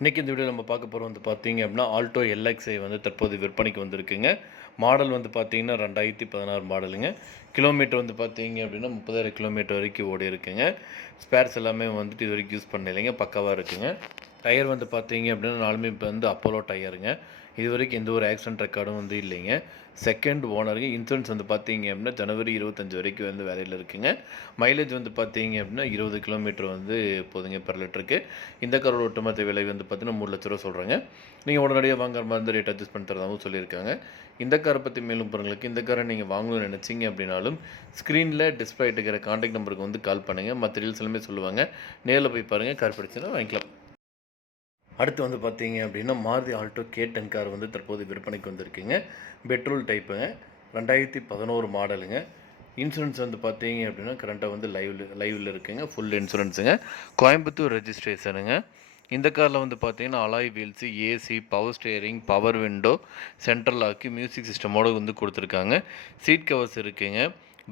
இன்றைக்கி இந்த வீடியோ நம்ம பார்க்க போகிறோம் வந்து பார்த்தீங்க அப்படின்னா ஆல்டோ எல்எக்ஸ்ஐ வந்து தற்போது விற்பனைக்கு வந்திருக்குங்க. மாடல் வந்து பார்த்தீங்கன்னா ரெண்டாயிரத்தி பதினாறு மாடலுங்க. கிலோமீட்டர் வந்து பார்த்தீங்க அப்படின்னா முப்பதாயிரம் கிலோமீட்டர் வரைக்கும் ஓடி இருக்குங்க. ஸ்பேர்ஸ் எல்லாமே வந்துட்டு இது வரைக்கும் யூஸ் பண்ணலைங்க பக்காவாக இருக்குங்க. டயர் வந்து பார்த்தீங்க அப்படின்னா நாலுமே இப்போ வந்து அப்போலோ டயருங்க இது வரைக்கும் எந்த ஒரு ஆக்சிடென்ட் ரெக்கார்டும் வந்து இல்லைங்க. செகண்ட் ஓனருங்க இன்சூரன்ஸ் வந்து பார்த்தீங்க அப்படின்னா ஜனவரி இருபத்தஞ்சு வரைக்கும் வந்து வேலையில் இருக்குங்க. மைலேஜ் வந்து பார்த்தீங்க அப்படின்னா இருபது கிலோமீட்டர் வந்து போதுங்க பெர் லிட்டருக்கு இந்த காரோட ஒட்டுமொத்த விலை வந்து பார்த்தீங்கன்னா மூணு லட்ச ரூபா சொல்கிறாங்க நீங்கள் உடனடியாக வாங்குற மாதிரி இருந்தால் ரேட் அட்ஜஸ்ட் பண்ணி தரதாகவும் சொல்லியிருக்காங்க. இந்த காரை பற்றி மேலும் பாருங்களுக்கு இந்த காரை நீங்கள் வாங்கணும்னு நினச்சிங்க அப்படின்னாலும் ஸ்க்ரீனில் டிஸ்பிளே இருக்கிற காண்டாக்ட் நம்பருக்கு வந்து கால் பண்ணுங்கள் மற்ற டீல்ஸ் எல்லாமே சொல்லுவாங்க. நேரில் போய் பாருங்கள் கார் பிடிச்சுன்னா வாங்கிக்கலாம். அடுத்து வந்து பார்த்தீங்க அப்படின்னா Maruti Alto K ten car வந்து தற்போது விற்பனைக்கு வந்திருக்குங்க. பெட்ரோல் டைப்புங்க ரெண்டாயிரத்தி பதினோரு மாடலுங்க இன்சூரன்ஸ் வந்து பார்த்தீங்க அப்படின்னா கரண்ட்டாக வந்து லைவில் லைவில் இருக்குங்க. ஃபுல் இன்சூரன்ஸுங்க கோயம்புத்தூர் ரெஜிஸ்ட்ரேஷனுங்க இந்த காரில் வந்து பார்த்தீங்கன்னா alloy wheels AC power steering power window central lock music சிஸ்டமோடு வந்து கொடுத்துருக்காங்க. சீட் கவர்ஸ் இருக்குங்க.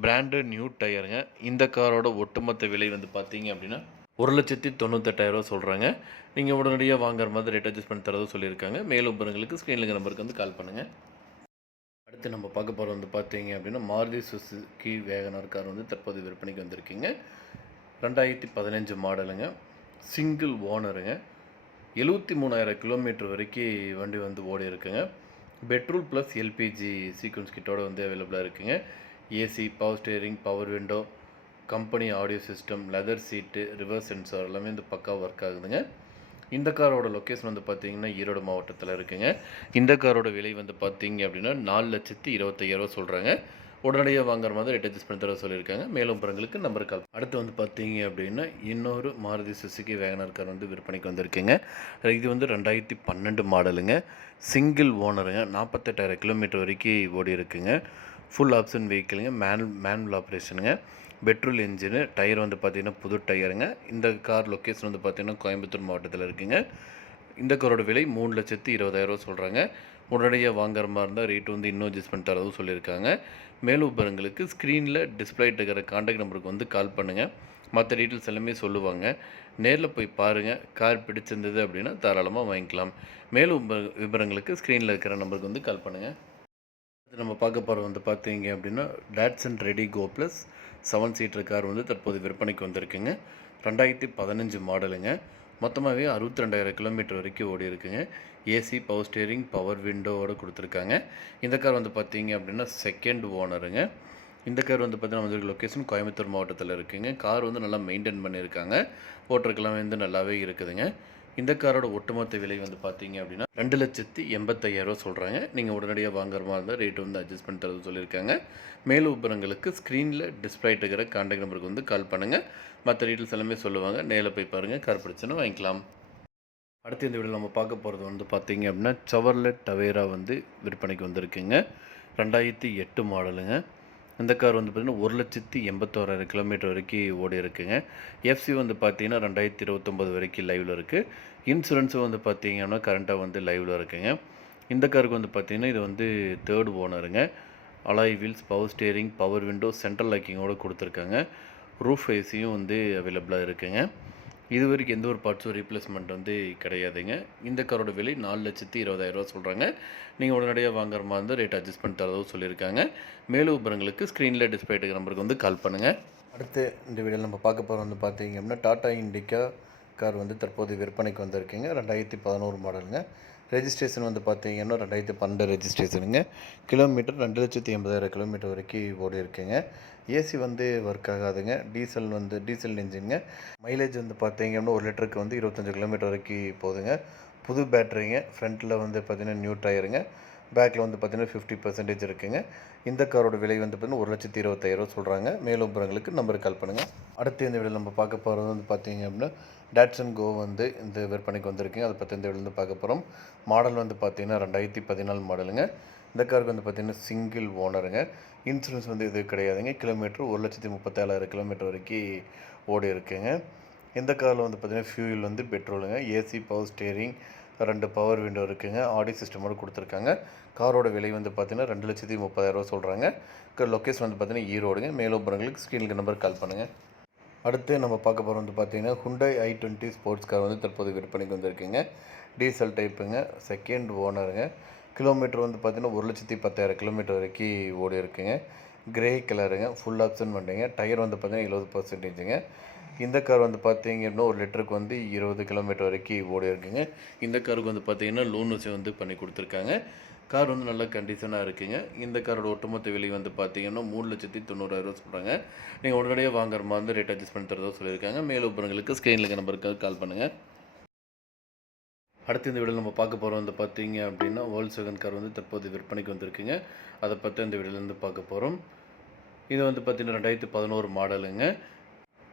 பிராண்டு நியூ டயருங்க இந்த காரோட ஒட்டுமொத்த விலை வந்து பார்த்தீங்க அப்படின்னா ஒரு லட்சத்தி தொண்ணூத்தெட்டாயிரரூவா சொல்கிறாங்க நீங்கள் உடனடியாக வாங்குற மாதிரி ரேட் அட்ஜஸ்ட் பண்ணி தரதும் சொல்லியிருக்காங்க. மேலும் விவரங்களுக்கு ஸ்க்ரீனில் நம்பருக்கு வந்து கால் பண்ணுங்கள் அடுத்து நம்ம பார்க்க போகிறது வந்து பார்த்தீங்க அப்படின்னா மாருதி சுசுகி வேகனார் கார் வந்து தற்போது விற்பனைக்கு வந்திருக்கீங்க. ரெண்டாயிரத்தி பதினஞ்சு மாடலுங்க சிங்கிள் ஓனருங்க எழுபத்தி மூணாயிரம் கிலோமீட்டர் வரைக்கும் வண்டி வந்து ஓடி இருக்குங்க பெட்ரோல் ப்ளஸ் எல்பிஜி சீக்வன்ஸ் கிட்டோட வந்து அவைலபிளாக இருக்குங்க. AC power steering power window company audio system leather seat reverse sensor எல்லாமே வந்து பக்காவாக ஒர்க் ஆகுதுங்க. இந்த காரோட லொக்கேஷன் வந்து பார்த்தீங்கன்னா ஈரோடு மாவட்டத்தில் இருக்குங்க. இந்த காரோட விலை வந்து பார்த்தீங்க அப்படின்னா நாலு லட்சத்தி இருபத்தையாயிரரூவா சொல்கிறாங்க உடனடியாக வாங்குற மாதிரி ரேட் அட்ஜஸ்ட் பண்ணி தர சொல்லியிருக்காங்க. மேலும் பிறங்களுக்கு நம்பர் கால் அடுத்து வந்து பார்த்தீங்க அப்படின்னா இன்னொரு மாருதி சுசுகி வேகனர் கார் வந்து விற்பனைக்கு வந்திருக்குங்க. இது வந்து ரெண்டாயிரத்தி பன்னெண்டு மாடலுங்க சிங்கிள் ஓனருங்க நாற்பத்தெட்டாயிரம் கிலோமீட்டர் வரைக்கும் ஓடி இருக்குங்க ஃபுல் ஆப்ஷன் வெஹிக்கிளுங்க மேன் மேனுவல் ஆப்ரேஷனுங்க பெட்ரோல் இன்ஜினு டயர் வந்து பார்த்திங்கன்னா புது டயருங்க. இந்த கார் லொக்கேஷன் வந்து பார்த்திங்கன்னா கோயம்புத்தூர் மாவட்டத்தில் இருக்குங்க. இந்த காரோட விலை மூணு லட்சத்து இருபதாயிரரூவா சொல்கிறாங்க உடனடியாக வாங்குற மாதிரி இருந்தால் ரேட் வந்து இன்னும் அட்ஜஸ்ட் பண்ணி தரதும் சொல்லியிருக்காங்க. மேலும் உபரங்களுக்கு ஸ்க்ரீனில் டிஸ்பிளே இருக்கிற காண்டாக்ட் நம்பருக்கு வந்து கால் பண்ணுங்கள் மற்ற டீட்டெயில்ஸ் எல்லாமே சொல்லுவாங்க. நேரில் போய் பாருங்கள் கார் பிடிச்சிருந்தது அப்படின்னா தாராளமாக வாங்கிக்கலாம். மேலும் விவரங்களுக்கு ஸ்க்ரீனில் இருக்கிற நம்பருக்கு வந்து கால் பண்ணுங்கள் நம்ம பார்க்க போகிறது வந்து பார்த்தீங்க அப்படின்னா Datsun redi go plus seven seater car வந்து தற்போது விற்பனைக்கு வந்திருக்குங்க. ரெண்டாயிரத்தி பதினஞ்சு மாடலுங்க. மொத்தமாகவே அறுபத்தி ரெண்டாயிரம் கிலோமீட்டர் வரைக்கும் ஓடி இருக்குங்க. ஏசி பவர் ஸ்டேரிங் பவர் விண்டோவோடு கொடுத்துருக்காங்க. இந்த கார் வந்து பார்த்தீங்க அப்படின்னா செகண்ட் ஓனருங்க இந்த கார் வந்து பார்த்தீங்கன்னா வந்து லொக்கேஷன் கோயம்புத்தூர் மாவட்டத்தில் இருக்குங்க. கார் வந்து நல்லா மெயின்டைன் பண்ணியிருக்காங்க. ஓட்டுறதுக்கெல்லாம் வந்து நல்லாவே இருக்குதுங்க. இந்த காரோட ஒட்டுமொத்த விலை வந்து பார்த்தீங்க அப்படின்னா ரெண்டு லட்சத்தி எண்பத்தையாயிரரூவா சொல்கிறாங்க நீங்கள் உடனடியாக வாங்குற மாதிரி இருந்தால் ரேட் வந்து அட்ஜஸ்ட் பண்ணி தரது சொல்லியிருக்காங்க. மேலும் உபரங்களுக்கு ஸ்க்ரீனில் டிஸ்பிளே இருக்கிற காண்டாக்ட் நம்பருக்கு வந்து கால் பண்ணுங்கள் மற்ற டீட்டெயில்ஸ் எல்லாமே சொல்லுவாங்க. நேரில் போய் பாருங்கள் கார் பிரச்சனை வாங்கிக்கலாம். அடுத்து இந்த வீடியோ நம்ம பார்க்க போகிறது வந்து பார்த்தீங்க அப்படின்னா சவர்லெட் டவேரா வந்து விற்பனைக்கு வந்திருக்குங்க. ரெண்டாயிரத்தி எட்டு மாடலுங்க இந்த கார் வந்து பார்த்திங்கன்னா ஒரு லட்சத்தி எண்பத்தோராயிரம் கிலோமீட்டர் வரைக்கும் ஓடி இருக்குங்க. எஃப்சி வந்து பார்த்தீங்கன்னா ரெண்டாயிரத்தி இருபத்தொம்போது வரைக்கும் லைவில் இருக்குது இன்சூரன்ஸும் வந்து பார்த்தீங்கன்னா கரண்ட்டாக வந்து லைவில் இருக்குங்க. இந்த காருக்கு வந்து பார்த்தீங்கன்னா இது வந்து third ஓனருங்க alloy wheels power steering power window central லைக்கிங்கோடு கொடுத்துருக்காங்க. ரூஃப் ஏசியும் வந்து அவைலபிளாக இருக்குங்க. இது வரைக்கும் எந்த ஒரு பார்ட்ஸும் ரீப்ளேஸ்மெண்ட் வந்து கிடையாதுங்க. இந்த காரோட விலை நாலு லட்சத்தி இருபதாயிரரூவா சொல்கிறாங்க நீங்கள் உடனடியாக வாங்குற மாதிரி இருந்தால் ரேட் அட்ஜஸ்ட் பண்ணி தரதும் சொல்லியிருக்காங்க. மேலும் விபரங்களுக்கு ஸ்க்ரீனில் டிஸ்பிளே எடுக்கிற நம்பருக்கு வந்து கால் பண்ணுங்கள் அடுத்து இந்த வீடியோவில் நம்ம பார்க்க போகிற வந்து பார்த்தீங்க அப்படின்னா டாடா இண்டிகா கார் வந்து தற்போது விற்பனைக்கு வந்திருக்குங்க. ரெண்டாயிரத்தி பதினோரு மாடலுங்க ரெஜிஸ்ட்ரேஷன் வந்து பார்த்தீங்கன்னா ரெண்டாயிரத்தி பன்னெண்டு ரெஜிஸ்ட்ரேஷனுங்க கிலோமீட்டர் ரெண்டு லட்சத்தி எண்பதாயிரம் கிலோமீட்டர் வரைக்கும் ஓடி இருக்குங்க ஏசி வந்து ஒர்க் ஆகாதுங்க. டீசல் வந்து டீசல் இன்ஜினுங்க மைலேஜ் வந்து பார்த்தீங்க அப்படின்னா ஒரு லிட்டருக்கு வந்து இருபத்தஞ்சி கிலோமீட்டர் வரைக்கும் போகுதுங்க. புது பேட்டரிங்க ஃப்ரண்ட்டில் வந்து பார்த்தீங்கன்னா நியூ டயருங்க பேக்கில் வந்து பார்த்தீங்கன்னா ஃபிஃப்டி பர்சன்டேஜ் இருக்குங்க. இந்த காரோட விலை வந்து பார்த்தீங்கன்னா ஒரு லட்சத்தி இருபத்தாயிரம் சொல்கிறாங்க மேலும் புறங்களுக்கு நம்பருக்கு கால் பண்ணுங்கள் அடுத்து இந்த வீடியோ நம்ம பார்க்க போகிறது வந்து பார்த்தீங்க அப்படின்னா டேட்சன் கோ வந்து இந்த விற்பனைக்கு வந்திருக்குங்க. அதை பற்றி இந்த வீடியோ வந்து பார்க்க போகிறோம் மாடல் வந்து பார்த்தீங்கன்னா ரெண்டாயிரத்தி பதினாலு மாடலுங்க இந்த காருக்கு வந்து பார்த்திங்கன்னா சிங்கிள் ஓனருங்க இன்சூரன்ஸ் வந்து இது கிடையாதுங்க. கிலோமீட்டர் ஒரு லட்சத்தி முப்பத்தேழாயிரம் கிலோமீட்டர் வரைக்கும் ஓடி இருக்குங்க. இந்த காரில் வந்து பார்த்தீங்கன்னா ஃபியூல் வந்து பெட்ரோலுங்க ஏசி பவர் ஸ்டேரிங் ரெண்டு பவர் விண்டோ இருக்குங்க. ஆடி சிஸ்டமோடு கொடுத்துருக்காங்க. காரோட விலை வந்து பார்த்தீங்கன்னா ரெண்டு லட்சத்தி முப்பதாயிரரூவா சொல்கிறாங்க லொக்கேஷன் வந்து பார்த்தீங்கன்னா ஈரோடுங்க. மேலோபுரங்களுக்கு ஸ்க்ரீனுக்கு நம்பர் கால் பண்ணுங்கள் அடுத்து நம்ம பார்க்க போகிறது வந்து பார்த்தீங்கன்னா Hyundai i twenty sports car வந்து தற்போது விற்பனைக்கு வந்திருக்குங்க. டீசல் டைப்புங்க செகண்ட் ஓனருங்க கிலோமீட்டர் வந்து பார்த்தீங்கன்னா ஒரு லட்சத்தி பத்தாயிரம் கிலோமீட்டர் வரைக்கும் ஓடி இருக்குங்க கிரே கலருங்க ஃபுல் ஆப்ஷன் பண்ணிங்க டயர் வந்து பார்த்தீங்கன்னா எழுபது பர்சன்டேஜுங்க இந்த கார் வந்து பார்த்தீங்கன்னா ஒரு லிட்டருக்கு வந்து இருபது கிலோமீட்டர் வரைக்கும் ஓடி இருக்குங்க. இந்த காருக்கு வந்து பார்த்தீங்கன்னா லோன் வச்சு வந்து பண்ணி கொடுத்துருக்காங்க. கார் வந்து நல்ல கண்டிஷனாக இருக்குங்க. இந்த காரோட ஒட்டுமொத்த விலை வந்து பார்த்தீங்கன்னா மூணு லட்சத்தி தொண்ணூறாயிரம் சொல்கிறாங்க நீங்கள் உடனடியாக வாங்குற மாதிரி வந்து ரேட் அட்ஜஸ்ட் பண்ணி தரதாக சொல்லியிருக்காங்க. மேலும் உபரங்களுக்கு ஸ்க்ரீனில் இருக்க நம்பருக்கு கால் பண்ணுங்கள் அடுத்து இந்த வீடியோவில் நம்ம பார்க்க போகிறோம் வந்து பார்த்தீங்க அப்படின்னா வேர்ல்ட் செகண்ட் கார் வந்து தற்போது விற்பனைக்கு வந்திருக்குங்க. அதை பற்றி இந்த வீடியோலேருந்து பார்க்க போகிறோம் இது வந்து பார்த்தீங்கன்னா ரெண்டாயிரத்தி பதினோரு மாடலுங்க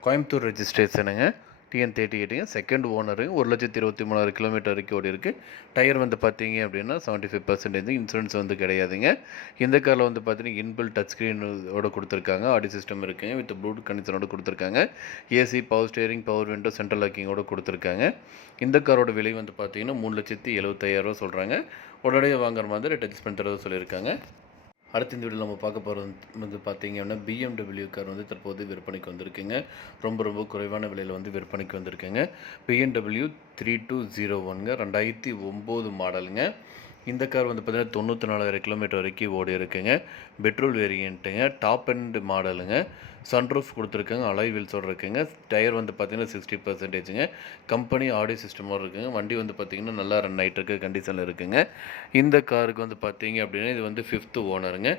கோயம்புத்தூர் ரெஜிஸ்ட்ரேஷனுங்க டிஎன் தேர்ட்டி எயிட்டுங்க செகண்ட் ஓனரு ஒரு லட்சத்தி இருபத்தி மூணாயிரம் கிலோமீட்டர் வரைக்கும் ஓடி இருக்குது டயர் வந்து பார்த்தீங்க அப்படின்னா செவன்ட்டி ஃபைவ் பர்சன்டேஜ் இன்சூரன்ஸ் வந்து கிடையாதுங்க. இந்த காரில் வந்து பார்த்தீங்கன்னா இன்பில் டச் ஸ்க்ரீனோட கொடுத்துருக்காங்க. ஆடி சிஸ்டம் இருக்குங்க. வித் ப்ளூட் கனெக்ஷனோட கொடுத்துருக்காங்க. AC power steering power window central லாக்கிங்கோட கொடுத்துருக்காங்க. இந்த காரோட விலை வந்து பார்த்தீங்கன்னா மூணு லட்சத்தி எழுபத்தாயிரரூவா சொல்கிறாங்க உடனடியாக வாங்குற மாதிரி டச் பண்ணுறதா சொல்லியிருக்காங்க. அடுத்த இந்த வீடியோவில் நம்ம பார்க்க போகிறது வந்து பார்த்தீங்கன்னா பிஎம்டபிள்யூ கார் வந்து தற்போது விற்பனைக்கு வந்திருக்குங்க. ரொம்ப ரொம்ப குறைவான விலையில் வந்து விற்பனைக்கு வந்திருக்குங்க. பிஎம்டபிள்யூ த்ரீ டூ ஜீரோ ஒன்ங்க ரெண்டாயிரத்தி ஒம்பது மாடலுங்க இந்த கார் வந்து பார்த்தீங்கன்னா தொண்ணூற்றி நாலாயிரம் கிலோமீட்டர் வரைக்கும் ஓடி இருக்குங்க பெட்ரோல் வேரியண்ட்டுங்க டாப் அண்ட் மாடலுங்க சன்ரூஃப் கொடுத்துருக்குங்க அலாய் வீல்ஸோடு இருக்குங்க. டயர் வந்து பார்த்திங்கன்னா சிக்ஸ்டி பர்சன்டேஜுங்க கம்பெனி ஆடியோ சிஸ்டமோடு இருக்குங்க. வண்டி வந்து பார்த்தீங்கன்னா நல்லா ரன் ஆகிட்டு இருக்க கண்டிஷனில் இருக்குங்க. இந்த காருக்கு வந்து பார்த்தீங்க அப்படின்னா இது வந்து ஃபிஃப்த்து ஓனருங்க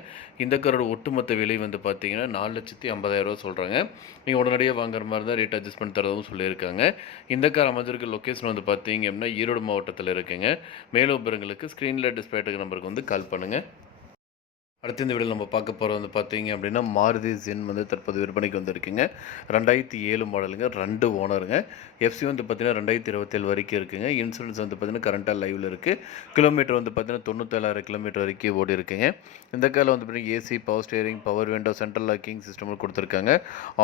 இந்த காரோட ஒட்டுமொத்த விலை வந்து பார்த்தீங்கன்னா நாலு லட்சத்தி ஐம்பதாயிரரூவா சொல்கிறாங்க நீங்கள் உடனடியாக வாங்குற மாதிரி தான் ரேட் அட்ஜஸ்ட் பண்ணி தரதும் சொல்லியிருக்காங்க. இந்த கார் அமைஞ்சிருக்க லொக்கேஷன் வந்து பார்த்தீங்க அப்படின்னா ஈரோடு மாவட்டத்தில் இருக்குங்க. மேலும் விவரங்களுக்கு ஸ்க்ரீனில் டிஸ்பிளே நம்பருக்கு வந்து கால் பண்ணுங்கள் அடுத்த இந்த வீடியோ நம்ம பார்க்க போகிறது வந்து பார்த்தீங்க அப்படின்னா மாருதி ஜென் வந்து தற்போது விற்பனைக்கு வந்திருக்குங்க. ரெண்டாயிரத்தி ஏழு மாடலுங்க ரெண்டு ஓனருங்க. எஃப்சி வந்து பார்த்தீங்கன்னா ரெண்டாயிரத்தி இருபத்தேழு வரைக்கும் இருக்குங்க. இன்சூரன்ஸ் வந்து பார்த்தீங்கன்னா கரண்ட்டாக லைவில் இருக்குது கிலோமீட்டர் வந்து பார்த்தீங்கன்னா தொண்ணூத்தேழாயிரம் கிலோமீட்டர் வரைக்கும் ஓடி இருக்குங்க. இந்த காரில் வந்து பார்த்தீங்கன்னா AC power steering power window central locking சிஸ்டமில் கொடுத்துருக்காங்க.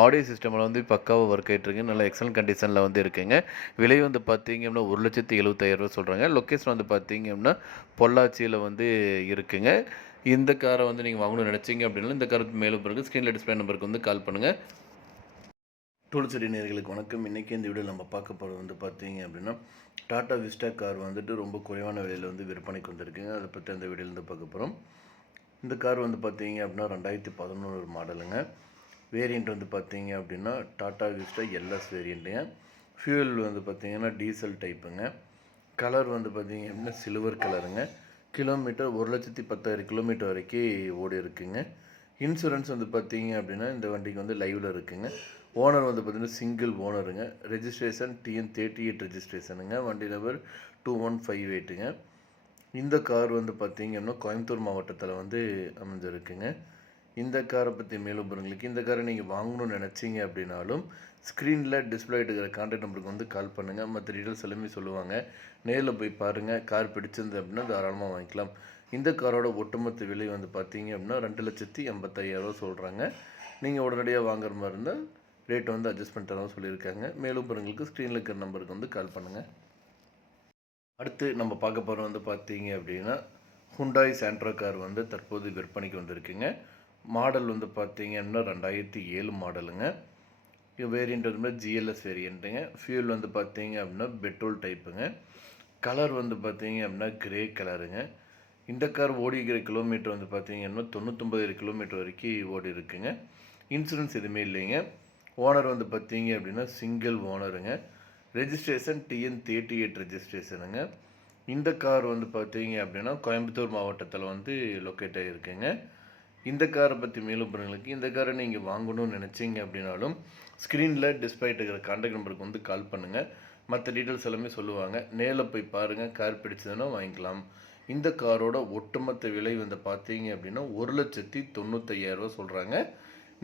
ஆடியோ சிஸ்டமில் வந்து பக்காவாக ஒர்க் ஆகிட்டு இருக்கு நல்ல எக்ஸலன்ட் கண்டிஷனில் வந்து இருக்குங்க. விலை வந்து பார்த்தீங்க அப்படின்னா ஒரு லட்சத்தி எழுபத்தாயிரரூவா சொல்கிறாங்க லொக்கேஷன் வந்து பார்த்தீங்க அப்படின்னா பொள்ளாச்சியில் வந்து இருக்குங்க. இந்த காரை வந்து நீங்கள் வாங்கணும்னு நினச்சிங்க அப்படின்னா இந்த காருக்கு மேலும் பிறகு ஸ்க்ரீனில் டிஸ்பிளே நம்பருக்கு வந்து கால் பண்ணுங்கள் டூல்செடி நேர்களுக்கு வணக்கம். இன்றைக்கி இந்த வீடியோ நம்ம பார்க்க போகிறது வந்து பார்த்தீங்க அப்படின்னா டாட்டா விஸ்டா கார் வந்துட்டு ரொம்ப குறைவான விலையில் வந்து விற்பனைக்கு வந்திருக்குங்க. அதை பற்றி அந்த வீடியோலேருந்து பார்க்க போகிறோம் இந்த கார் வந்து பார்த்தீங்க அப்படின்னா ரெண்டாயிரத்தி பதினொன்று மாடலுங்க வேரியண்ட் வந்து பார்த்தீங்க அப்படின்னா டாட்டா விஸ்டா எல்எஸ் வேரியண்ட்டுங்க ஃபியூல் வந்து பார்த்தீங்கன்னா டீசல் டைப்புங்க கலர் வந்து பார்த்தீங்க அப்படின்னா சில்வர் கலருங்க கிலோமீட்டர் ஒரு லட்சத்தி பத்தாயிரம் கிலோமீட்டர் வரைக்கும் ஓடி இருக்குங்க. இன்சூரன்ஸ் வந்து பார்த்தீங்க அப்படின்னா இந்த வண்டிக்கு வந்து லைவில் இருக்குங்க. ஓனர் வந்து பார்த்திங்கன்னா சிங்கிள் ஓனருங்க ரெஜிஸ்ட்ரேஷன் டிஎன் தேர்ட்டி எயிட் ரெஜிஸ்ட்ரேஷனுங்க வண்டி நம்பர் டூ ஒன் ஃபைவ் எயிட்டுங்க இந்த கார் வந்து பார்த்தீங்கன்னா கோயம்புத்தூர் மாவட்டத்தில் வந்து அமைஞ்சிருக்குங்க. இந்த காரை பற்றி மேலும் விவரங்களுக்கு இந்த காரை நீங்கள் வாங்கணும்னு நினச்சிங்க அப்படின்னாலும் ஸ்க்ரீனில் டிஸ்பிளே எடுக்கிற கான்டாக்ட் நம்பருக்கு வந்து கால் பண்ணுங்கள் மற்ற டீட்டெயில்ஸ் எல்லாமே சொல்லுவாங்க. நேரில் போய் பாருங்கள் கார் பிடிச்சிருந்து அப்படின்னா தாராளமாக வாங்கிக்கலாம். இந்த காரோட ஒட்டுமொத்த விலை வந்து பார்த்தீங்க அப்படின்னா ரெண்டு லட்சத்தி எண்பத்தையாயிரரூவா சொல்கிறாங்க நீங்கள் உடனடியாக வாங்குற மாதிரி இருந்தால் ரேட் வந்து அட்ஜஸ்ட் பண்ணி சொல்லியிருக்காங்க. மேலும் விவரங்களுக்கு ஸ்க்ரீனில் இருக்கிற நம்பருக்கு வந்து கால் பண்ணுங்கள் அடுத்து நம்ம பார்க்க போகிற வந்து பார்த்தீங்க அப்படின்னா ஹுண்டாய் சாண்ட்ரா கார் வந்து தற்போது விற்பனைக்கு வந்திருக்குங்க. மாடல் வந்து பார்த்தீங்கன்னா ரெண்டாயிரத்தி ஏழு மாடலுங்க. வேரியண்ட் வந்து ஜிஎல்எஸ் வேரியண்ட்டுங்க ஃபியூல் வந்து பார்த்தீங்க அப்படின்னா பெட்ரோல் டைப்புங்க கலர் வந்து பார்த்தீங்க அப்படின்னா கிரே கலருங்க இந்த கார் ஓடிக்கிற கிலோமீட்டர் வந்து பார்த்தீங்கன்னா தொண்ணூத்தொம்பது கிலோமீட்டர் வரைக்கும் ஓடி இருக்குங்க. இன்சூரன்ஸ் எதுவுமே இல்லைங்க. ஓனர் வந்து பார்த்தீங்க அப்படின்னா சிங்கிள் ஓனருங்க ரெஜிஸ்ட்ரேஷன் டிஎன் தேர்ட்டி எயிட் ரெஜிஸ்ட்ரேஷனுங்க இந்த கார் வந்து பார்த்தீங்க அப்படின்னா கோயம்புத்தூர் மாவட்டத்தில் வந்து லொக்கேட் ஆகிருக்குங்க இந்த காரை பற்றி மேலும் பிறங்களுக்கு இந்த காரை நீங்கள் வாங்கணும்னு நினச்சிங்க அப்படின்னாலும் ஸ்க்ரீனில் டிஸ்பைட் இருக்கிற கான்டாக்ட் நம்பருக்கு வந்து கால் பண்ணுங்கள் மற்ற டீட்டெயில்ஸ் எல்லாமே சொல்லுவாங்க. நேரில் போய் பாருங்கள் கார் பிடிச்சதுன்னா வாங்கிக்கலாம். இந்த காரோட ஒட்டுமொத்த விலை வந்து பார்த்தீங்க அப்படின்னா ஒரு லட்சத்தி தொண்ணூத்தையாயிரரூவா சொல்கிறாங்க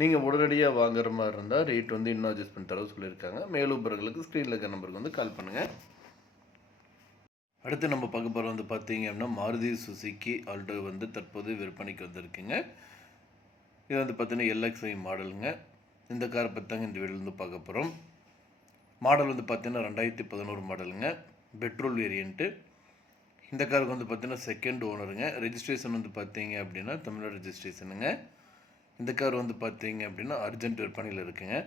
நீங்கள் உடனடியாக வாங்குற மாதிரி இருந்தால் ரேட் வந்து இன்னும் அட்ஜஸ்ட் பண்ணி தரவு சொல்லியிருக்காங்க. மேலும் பிறர்களுக்கு ஸ்க்ரீனில் இருக்கிற நம்பருக்கு வந்து கால் பண்ணுங்கள் அடுத்து நம்ம பார்க்க போகிற வந்து பார்த்தீங்க அப்படின்னா மாருதி சுசுக்கி ஆல்டோ வந்து தற்போது விற்பனைக்கு வந்திருக்குங்க. இது வந்து பார்த்தீங்கன்னா எல்எக்ஸ்ஐ மாடலுங்க இந்த காரை பற்றி தாங்க இந்த வீடுலேருந்து பார்க்க போகிறோம் மாடல் வந்து பார்த்தீங்கன்னா ரெண்டாயிரத்தி பதினோரு மாடலுங்க பெட்ரோல் வேரியண்ட்டு இந்த காருக்கு வந்து பார்த்தீங்கன்னா செகண்ட் ஓனருங்க ரெஜிஸ்ட்ரேஷன் வந்து பார்த்தீங்க அப்படின்னா தமிழ்நாடு ரெஜிஸ்ட்ரேஷனுங்க இந்த கார் வந்து பார்த்தீங்க அப்படின்னா அர்ஜென்ட் விற்பனையில் இருக்குங்க.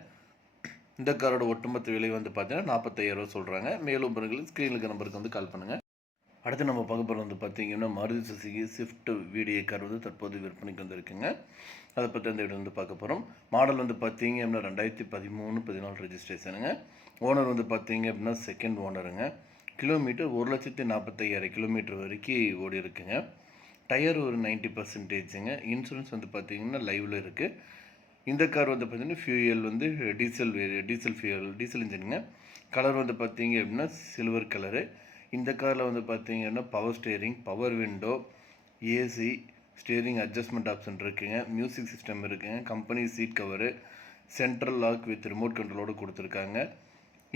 இந்த காரோட ஒட்டுமொத்த விலை வந்து பார்த்தீங்கன்னா நாற்பத்தையாயிரரூவா சொல்கிறாங்க மேலும் பிறகு ஸ்க்ரீனில் இருக்க நம்பருக்கு வந்து கால் பண்ணுங்கள் அடுத்து நம்ம பார்க்க போகிறது வந்து பார்த்தீங்கன்னா Maruti Suzuki swift video car வந்து தற்போது விற்பனைக்கு வந்திருக்குங்க. அதை பற்றி அந்த இடம் வந்து பார்க்க போகிறோம் மாடல் வந்து பார்த்தீங்க அப்படின்னா ரெண்டாயிரத்தி பதிமூணு பதினாலு ரெஜிஸ்ட்ரேஷனுங்க ஓனர் வந்து பார்த்தீங்க அப்படின்னா செகண்ட் ஓனருங்க கிலோமீட்டர் ஒரு லட்சத்தி நாற்பத்தையாயிரம் கிலோமீட்டர் வரைக்கும் ஓடி இருக்குங்க. டயர் ஒரு நைன்ட்டி பர்சன்டேஜுங்க இன்சூரன்ஸ் வந்து பார்த்தீங்கன்னா லைவில் இருக்குது இந்த கார் வந்து பார்த்தீங்கன்னா ஃபியூயல் வந்து டீசல் டீசல் ஃபியூயல் டீசல் இன்ஜினுங்க கலர் வந்து பார்த்திங்க அப்படின்னா சில்வர் கலரு இந்த காரில் வந்து பார்த்தீங்கன்னா power steering power window AC steering adjustment option இருக்குங்க. மியூசிக் சிஸ்டம் இருக்குங்க. Company seat cover central lock with remote கண்ட்ரோலோடு கொடுத்துருக்காங்க.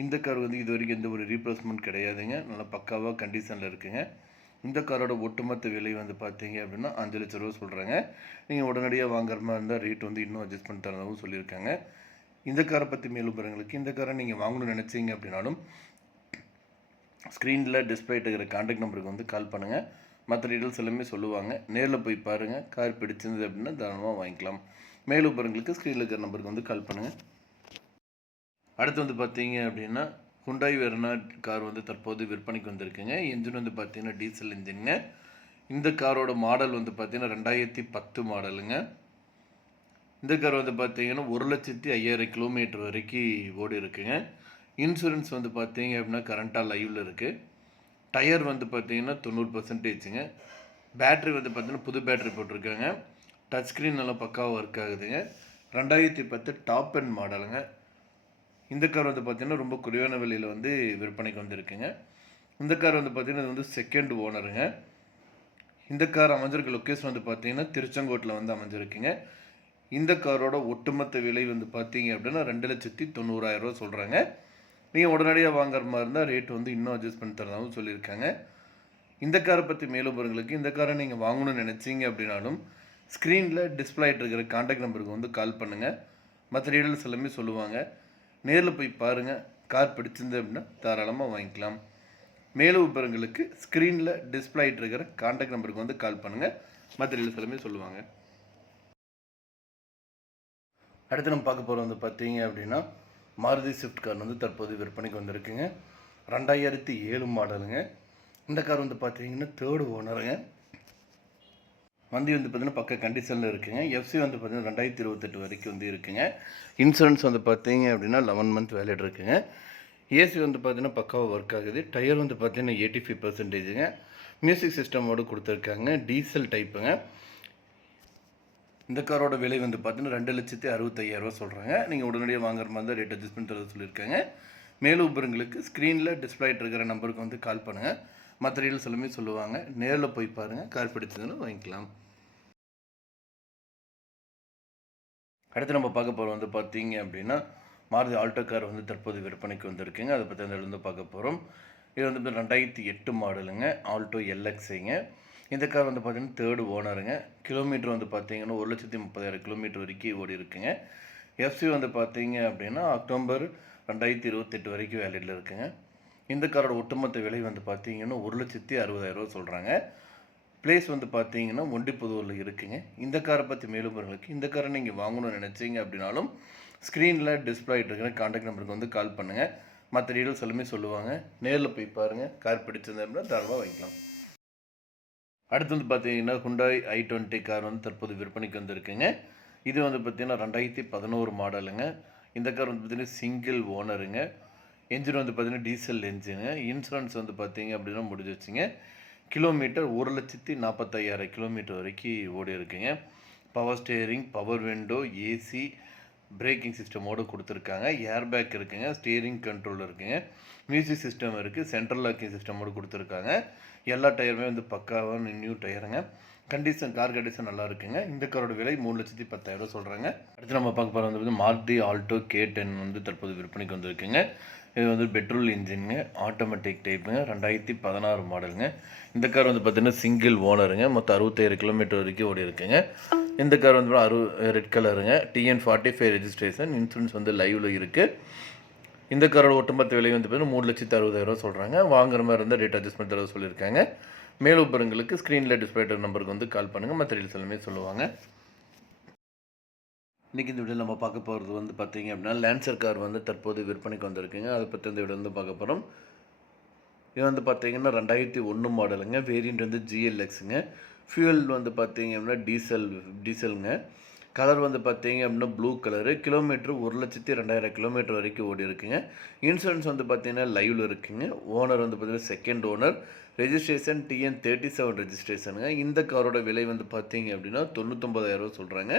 இந்த கார் வந்து இது வரைக்கும் எந்த ஒரு ரீப்ளேஸ்மெண்ட் கிடையாதுங்க. நல்லா பக்காவாக கண்டிஷனில் இருக்குங்க. இந்த காரோட ஒட்டுமொத்த விலை வந்து பார்த்தீங்க அப்படின்னா அஞ்சு லட்ச ரூபா சொல்கிறாங்க நீங்கள் உடனடியாக வாங்குற மாதிரி இருந்தால் ரேட் வந்து இன்னும் அட்ஜஸ்ட் பண்ணி தரதாகவும் சொல்லியிருக்காங்க. இந்த காரை பற்றி மேலும் பாருங்களுக்கு இந்த காரை நீங்கள் வாங்கணும்னு நினச்சிங்க அப்படின்னாலும் ஸ்க்ரீனில் டிஸ்பிளே இருக்கிற காண்டக்ட் நம்பருக்கு வந்து கால் பண்ணுங்கள் மற்ற டீட்டெயில்ஸ் எல்லாமே சொல்லுவாங்க. நேரில் போய் பாருங்கள் கார் பிடிச்சிருந்தது அப்படின்னா தாராளமாக வாங்கிக்கலாம். மேலும் ஸ்க்ரீனில் இருக்கிற நம்பருக்கு வந்து கால் பண்ணுங்கள் அடுத்து வந்து பார்த்தீங்க அப்படின்னா ஹுண்டாய் வெர்னா கார் வந்து தற்போது விற்பனைக்கு வந்திருக்குங்க. இன்ஜின் வந்து பார்த்தீங்கன்னா டீசல் இன்ஜினுங்க இந்த காரோட மாடல் வந்து பார்த்தீங்கன்னா ரெண்டாயிரத்தி பத்து மாடலுங்க இந்த கார் வந்து பார்த்தீங்கன்னா ஒரு லட்சத்தி ஐயாயிரம் கிலோமீட்டர் வரைக்கும் ஓடி இருக்குங்க இன்சூரன்ஸ் வந்து பார்த்தீங்க அப்படின்னா கரண்ட்டாக லைவில் இருக்குது டயர் வந்து பார்த்தீங்கன்னா தொண்ணூறு பர்சன்டேஜுங்க பேட்ரி வந்து பார்த்தீங்கன்னா புது பேட்ரி போட்டிருக்காங்க. டச் ஸ்க்ரீன் நல்லா பக்காவாக ஒர்க் ஆகுதுங்க. ரெண்டாயிரத்தி பத்து டாப் அண்ட் மாடலுங்க இந்த கார் வந்து பார்த்தீங்கன்னா ரொம்ப குறைவான விலையில் வந்து விற்பனைக்கு வந்திருக்குங்க. இந்த கார் வந்து பார்த்தீங்கன்னா இது வந்து செகண்ட் ஓனருங்க இந்த கார் அமைஞ்சிருக்க லொக்கேஷன் வந்து பார்த்தீங்கன்னா திருச்செங்கோட்டில் வந்து அமைஞ்சிருக்குங்க. இந்த காரோட ஒட்டுமொத்த விலை வந்து பார்த்தீங்க அப்படின்னா ரெண்டு லட்சத்தி தொண்ணூறாயிரரூவா சொல்கிறாங்க நீங்கள் உடனடியாக வாங்குற மாதிரி இருந்தால் ரேட் வந்து இன்னும் அட்ஜஸ்ட் பண்ணி தரதாகவும் சொல்லியிருக்காங்க. இந்த காரை பற்றி மேலும் இந்த காரை நீங்கள் வாங்கணும்னு நினச்சிங்க அப்படின்னாலும் ஸ்க்ரீனில் டிஸ்பிளே ஆகிட்டு இருக்கிற காண்டாக்ட் நம்பருக்கு வந்து கால் பண்ணுங்கள் மற்ற டீட்டெயில்ஸ் எல்லாமே சொல்லுவாங்க. நேரில் போய் பாருங்கள் கார் பிடிச்சிருந்து அப்படின்னா தாராளமாக வாங்கிக்கலாம். மேலும் விவரங்களுக்கு ஸ்க்ரீனில் டிஸ்பிளே ஆகிட்டு இருக்கிற காண்டாக்ட் நம்பருக்கு வந்து கால் பண்ணுங்கள் மற்ற டீட்டெயில்ஸ் எல்லாமே சொல்லுவாங்க. அடுத்து நம்ம பார்க்க போகிறது வந்து பார்த்தீங்க அப்படின்னா மாருதி ஸ்விஃப்ட் கார் வந்து தற்போது விற்பனைக்கு வந்திருக்குங்க. ரெண்டாயிரத்தி ஏழு மாடலுங்க. இந்த கார் வந்து பார்த்தீங்கன்னா தேர்டு ஓனருங்க வண்டி வந்து பார்த்தீங்கன்னா பக்க கண்டிஷனில் இருக்குங்க. எஃப்சி வந்து பார்த்தீங்கன்னா ரெண்டாயிரத்தி இருபத்தெட்டு வரைக்கும் வந்து இருக்குங்க. இன்சூரன்ஸ் வந்து பார்த்தீங்க அப்படின்னா லெவன் மந்த் வேலிட் இருக்குங்க. ஏசி வந்து பார்த்தீங்கன்னா பக்காவாக ஒர்க் ஆகுது. டயர் வந்து பார்த்தீங்கன்னா எயிட்டி ஃபைவ் பர்சன்டேஜுங்க மியூசிக் சிஸ்டமோடு கொடுத்துருக்காங்க. டீசல் டைப்புங்க இந்த காரோட விலை வந்து பார்த்தீங்கன்னா ரெண்டு லட்சத்தி அறுபத்தையாயிரரூவா சொல்கிறாங்க நீங்கள் உடனடியாக வாங்குற மாதிரி தான் ரேட் அட்ஜஸ்ட் பண்ணி சொல்லியிருக்காங்க. மேலும் விவரங்களுக்கு ஸ்க்ரீனில் டிஸ்பிளே இருக்கிற நம்பருக்கு வந்து கால் பண்ணுங்கள் மற்ற டீல்ஸ் எல்லாமே சொல்லுவாங்க. நேரில் போய் பாருங்கள் கார் பிடிச்சதுன்னு வாங்கிக்கலாம். அடுத்து நம்ம பார்க்க போகிறோம் வந்து பார்த்தீங்க அப்படின்னா மாருதி ஆல்டோ கார் வந்து தற்போது விற்பனைக்கு வந்திருக்குங்க. அதை பற்றி அந்த வந்து பார்க்க போகிறோம் இது வந்து ரெண்டாயிரத்தி எட்டு மாடலுங்க ஆல்டோ எல்எக்ஸைங்க இந்த கார் வந்து பார்த்தீங்கன்னா தேர்டு ஓனருங்க கிலோமீட்டர் வந்து பார்த்தீங்கன்னா ஒரு லட்சத்தி முப்பதாயிரம் கிலோமீட்டர் வரைக்கும் ஓடி இருக்குங்க. எஃப்சி வந்து பார்த்தீங்க அப்படின்னா அக்டோபர் ரெண்டாயிரத்தி இருபத்தெட்டு வரைக்கும் வேலையில் இருக்குங்க. இந்த காரோட ஒட்டுமொத்த விலை வந்து பார்த்தீங்கன்னா ஒரு லட்சத்தி அறுபதாயிரரூவா சொல்கிறாங்க பிளேஸ் வந்து பார்த்தீங்கன்னா ஒண்டிப்புதூரில் இருக்குங்க. இந்த காரை பற்றி மேலும் உங்களுக்கு இந்த காரை நீங்கள் வாங்கணும்னு நினச்சிங்க அப்படின்னாலும் ஸ்க்ரீனில் டிஸ்பிளே இருக்கிற காண்டாக்ட் நம்பருக்கு வந்து கால் பண்ணுங்கள் மற்ற டீட்டெயில்ஸ் எல்லாமே சொல்லுவாங்க. நேரில் போய் பாருங்கள் கார் பிடிச்சிருந்தா அப்படின்னா தாராளமாக வாங்கிக்கலாம். அடுத்து வந்து பார்த்தீங்கன்னா ஹுண்டாய் ஐ டுவெண்ட்டி கார் வந்து தற்போது விற்பனைக்கு வந்திருக்குங்க. இது வந்து பார்த்தீங்கன்னா ரெண்டாயிரத்தி பதினோரு மாடலுங்க இந்த கார் வந்து பார்த்திங்கன்னா சிங்கிள் ஓனருங்க என்ஜின் வந்து பார்த்திங்கன்னா டீசல் என்ஜினுங்க இன்சூரன்ஸ் வந்து பார்த்திங்க அப்படின்னா முடிஞ்சு வச்சுங்க. கிலோமீட்டர் ஒரு லட்சத்தி நாற்பத்தையாயிரம் கிலோமீட்டர் வரைக்கும் ஓடி இருக்குங்க power steering power window AC braking சிஸ்டமோடு கொடுத்துருக்காங்க. ஏர் பேக் இருக்குங்க ஸ்டியரிங் கண்ட்ரோல் இருக்குங்க. மியூசிக் சிஸ்டம் இருக்குது சென்ட்ரல் லாக்கிங் சிஸ்டமோடு கொடுத்துருக்காங்க. எல்லா டயருமே வந்து பக்காவாக நியூ டயருங்க கண்டிஷன் கார் கண்டிஷன் நல்லா இருக்குங்க. இந்த காரோட விலை மூணு லட்சத்தி பத்தாயிரம் சொல்கிறாங்க அடுத்து நம்ம பார்க்க போகிறது வந்து மாருதி ஆல்டோ கே டென் வந்து தற்போது விற்பனைக்கு வந்திருக்குங்க. இது வந்து பெட்ரோல் இன்ஜினுங்க ஆட்டோமேட்டிக் டைப்புங்க ரெண்டாயிரத்தி பதினாறு மாடலுங்க இந்த கார் வந்து பார்த்தீங்கன்னா சிங்கிள் ஓனருங்க மொத்தம் அறுபத்தாயிரம் கிலோமீட்டர் வரைக்கும் ஓடி இருக்குங்க இந்த கார் வந்து அறு ரெட் கலருங்க TN forty five registration insurance வந்து லைவில் இருக்குது இந்த காரோட ஒட்டுமொத்த விலை வந்து பார்த்தீங்கன்னா மூணு லட்சத்து அறுபதாயிரம் சொல்கிறாங்க வாங்குற மாதிரி இருந்தால் ரேட் அட்ஜஸ்ட்மெண்ட் தர சொல்லியிருக்காங்க. மேலும் விவரங்களுக்கு ஸ்க்ரீனில் டிஸ்பிளேட்டர் நம்பருக்கு வந்து கால் பண்ணுங்கள் மற்ற டீல்ஸ் எல்லாமே சொல்லுவாங்க. இன்றைக்கி இந்த வீடியோ நம்ம பார்க்க போகிறது வந்து பார்த்தீங்க அப்படின்னா லேன்சர் கார் வந்து தற்போது விற்பனைக்கு வந்திருக்குங்க. அதை பற்றி இந்த வீடியோ வந்து பார்க்க போகிறோம் இது வந்து பார்த்தீங்கன்னா ரெண்டாயிரத்தி ஒன்று மாடலுங்க வேரியண்ட் வந்து ஜிஎல்எக்ஸுங்க ஃபியூல் வந்து பார்த்தீங்க அப்படின்னா டீசல் டீசலுங்க கலர் வந்து பார்த்தீங்க அப்படின்னா ப்ளூ கலரு கிலோமீட்ரு ஒரு லட்சத்தி ரெண்டாயிரம் கிலோமீட்டர் வரைக்கும் ஓடி இருக்குங்க. இன்சூரன்ஸ் வந்து பார்த்தீங்கன்னா லைவில் இருக்குங்க. ஓனர் வந்து பார்த்தீங்கன்னா second owner registration TN thirty seven ரெஜிஸ்ட்ரேஷனுங்க இந்த காரோட விலை வந்து பார்த்தீங்க அப்படின்னா தொண்ணூத்தொம்பதாயிரரூவா சொல்கிறாங்க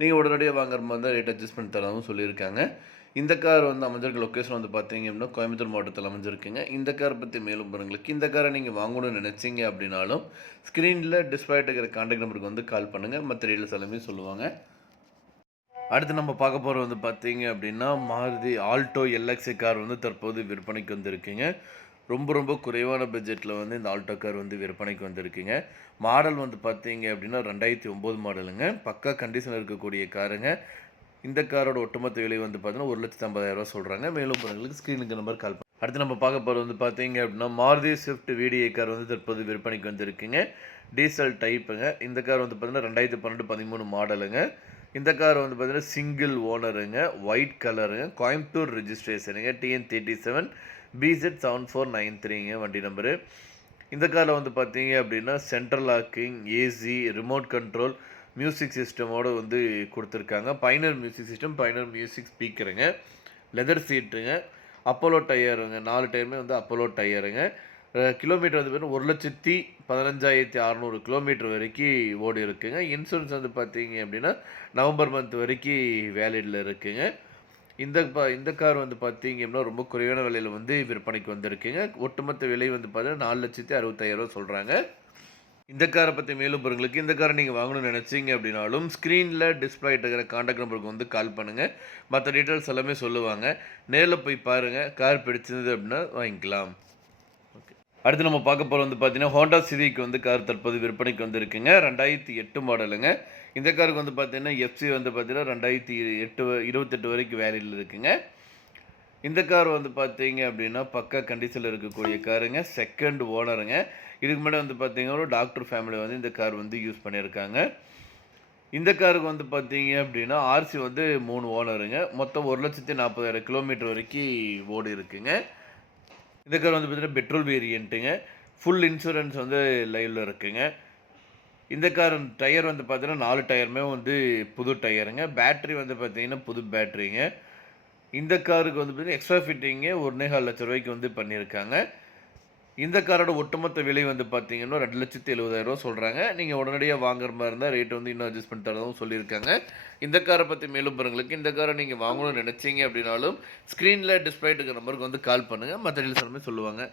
நீங்கள் உடனடியாக வாங்குற மாதிரி தான் ரேட் அட்ஜஸ்ட் பண்ணி தரவும் சொல்லியிருக்காங்க. இந்த கார் வந்து அமைஞ்சிருக்க லொக்கேஷன் வந்து பார்த்தீங்க அப்படின்னா கோயம்புத்தூர் மாவட்டத்தில் அமைஞ்சிருக்குங்க. இந்த காரை பற்றி மேலும் பாருங்களுக்கு இந்த காரை நீங்கள் வாங்கணும்னு நினச்சிங்க அப்படின்னாலும் ஸ்க்ரீனில் டிஸ்பைட் இருக்கிற கான்டாக்ட் நம்பருக்கு வந்து கால் பண்ணுங்கள் மற்ற டீட்டெயில்ஸ் எல்லாமே சொல்லுவாங்க. அடுத்து நம்ம பார்க்க போகிறது வந்து பார்த்தீங்க அப்படின்னா மாருதி ஆல்டோ எல்எக்ஸி கார் வந்து தற்போது விற்பனைக்கு வந்திருக்குங்க. ரொம்ப ரொம்ப குறைவான பட்ஜெட்டில் வந்து இந்த ஆல்டோ கார் வந்து விற்பனைக்கு வந்திருக்குங்க. மாடல் வந்து பார்த்தீங்க அப்படின்னா ரெண்டாயிரத்தி ஒம்பது மாடலுங்க பக்கா கண்டிஷனில் இருக்கக்கூடிய காருங்க. இந்த காரோட ஒட்டுமொத்த விலை வந்து பார்த்தீங்கன்னா ஒரு லட்சத்து ஐம்பதாயிரரூவா சொல்கிறாங்க மேலும் உங்களுக்கு ஸ்க்ரீனுக்கு நம்பர் கால் அடுத்து நம்ம பார்க்க போகிறது வந்து பார்த்தீங்க அப்படின்னா மாருதி ஸ்விஃப்ட் விடிஐ கார் வந்து தற்போது விற்பனைக்கு வந்திருக்குங்க. டீசல் டைப்புங்க இந்த கார் வந்து பார்த்தீங்கன்னா ரெண்டாயிரத்தி பன்னெண்டு பதிமூணு மாடலுங்க இந்த கார் வந்து பார்த்தீங்கன்னா சிங்கிள் ஓனருங்க ஒயிட் கலருங்க Coimbatore ரிஜிஸ்ட்ரேஷனுங்க TN thirty seven B Z seven four nine த்ரீங்க வண்டி நம்பரு இந்த காரில் வந்து பார்த்தீங்க அப்படின்னா central locking AC remote control music சிஸ்டமோடு வந்து கொடுத்துருக்காங்க. Pioneer music system Pioneer music ஸ்பீக்கருங்க. Leather சீட்டுங்க. அப்போலோ டயருங்க. நாலு டயருமே வந்து அப்போலோ டயருங்க. கிலோமீட்டர் வந்து பார்த்தீங்கன்னா ஒரு லட்சத்தி பதினஞ்சாயிரத்தி அறநூறு கிலோமீட்டர் வரைக்கும் ஓடி இருக்குங்க. இன்சூரன்ஸ் வந்து பார்த்தீங்க அப்படின்னா நவம்பர் மந்த் வரைக்கும் வேலிடில் இருக்குங்க. இந்த ப இந்த கார் வந்து பார்த்தீங்க அப்படின்னா ரொம்ப குறைவான விலையில் வந்து விற்பனைக்கு வந்திருக்குங்க. ஒட்டுமொத்த விலை வந்து பார்த்தீங்கன்னா நாலு லட்சத்தி அறுபத்தாயிரரூவா சொல்கிறாங்க இந்த காரை பற்றி மேலும் பொருங்களுக்கு இந்த காரை நீங்கள் வாங்கணும்னு நினச்சிங்க அப்படின்னாலும் ஸ்க்ரீனில் டிஸ்பிளே இருக்கிற காண்டாக்ட் நம்பருக்கு வந்து கால் பண்ணுங்கள் மற்ற டீட்டெயில்ஸ் எல்லாமே சொல்லுவாங்க. நேரில் போய் பாருங்கள் கார் பிடிச்சிருந்தது அப்படின்னா வாங்கிக்கலாம். ஓகே அடுத்து நம்ம பார்க்க போகிற வந்து பார்த்தீங்கன்னா ஹோண்டா சிவிக்கு வந்து கார் தற்போது விற்பனைக்கு வந்திருக்குங்க. ரெண்டாயிரத்தி எட்டு மாடலுங்க இந்த காருக்கு வந்து பார்த்தீங்கன்னா எஃப்சி வந்து பார்த்தீங்கன்னா ரெண்டாயிரத்தி எட்டு இருபத்தெட்டு வரைக்கும் வேலையில் இருக்குங்க. இந்த கார் வந்து பார்த்தீங்க அப்படின்னா பக்கா கண்டிஷனில் இருக்கக்கூடிய காருங்க. செகண்ட் ஓனருங்க இதுக்கு முன்னாடி வந்து பார்த்தீங்கன்னா ஒரு டாக்டர் ஃபேமிலி வந்து இந்த கார் வந்து யூஸ் பண்ணியிருக்காங்க. இந்த காருக்கு வந்து பார்த்தீங்க அப்படின்னா ஆர்சி வந்து மூணு ஓனருங்க மொத்தம் ஒரு லட்சத்தி நாற்பதாயிரம் கிலோமீட்டர் வரைக்கும் ஓடி இருக்குங்க. இந்த கார் வந்து பார்த்தீங்கன்னா பெட்ரோல் வேரியண்ட்டுங்க ஃபுல் இன்சூரன்ஸ் வந்து லைவில் இருக்குங்க. இந்த கார் டயர் வந்து பார்த்தீங்கன்னா நாலு டயருமே வந்து புது டயருங்க பேட்ரி வந்து பார்த்தீங்கன்னா புது பேட்ரிங்க இந்த காருக்கு வந்து பார்த்தீங்கன்னா எக்ஸ்ட்ரா ஃபிட்டிங்கு ஒன்றேகால் லட்ச ரூபாய்க்கு வந்து பண்ணியிருக்காங்க. இந்த காரோட ஒட்டுமொத்த விலை வந்து பார்த்தீங்கன்னா ரெண்டு லட்சத்தி எழுபதாயிரரூவா சொல்கிறாங்க நீங்கள் உடனடியாக வாங்குற மாதிரி இருந்தால் ரேட் வந்து இன்னும் அட்ஜஸ்ட் பண்ணி தரதும் சொல்லியிருக்காங்க. இந்த காரை பற்றி மேலும் பாருங்களுக்கு இந்த காரை நீங்கள் வாங்கணும்னு நினச்சிங்க அப்படின்னாலும் ஸ்க்ரீனில் டிஸ்பிளே இருக்கிற நம்பருக்கு வந்து கால் பண்ணுங்கள் மற்ற டீல்ஸ் எல்லாமே சொல்லுவாங்க.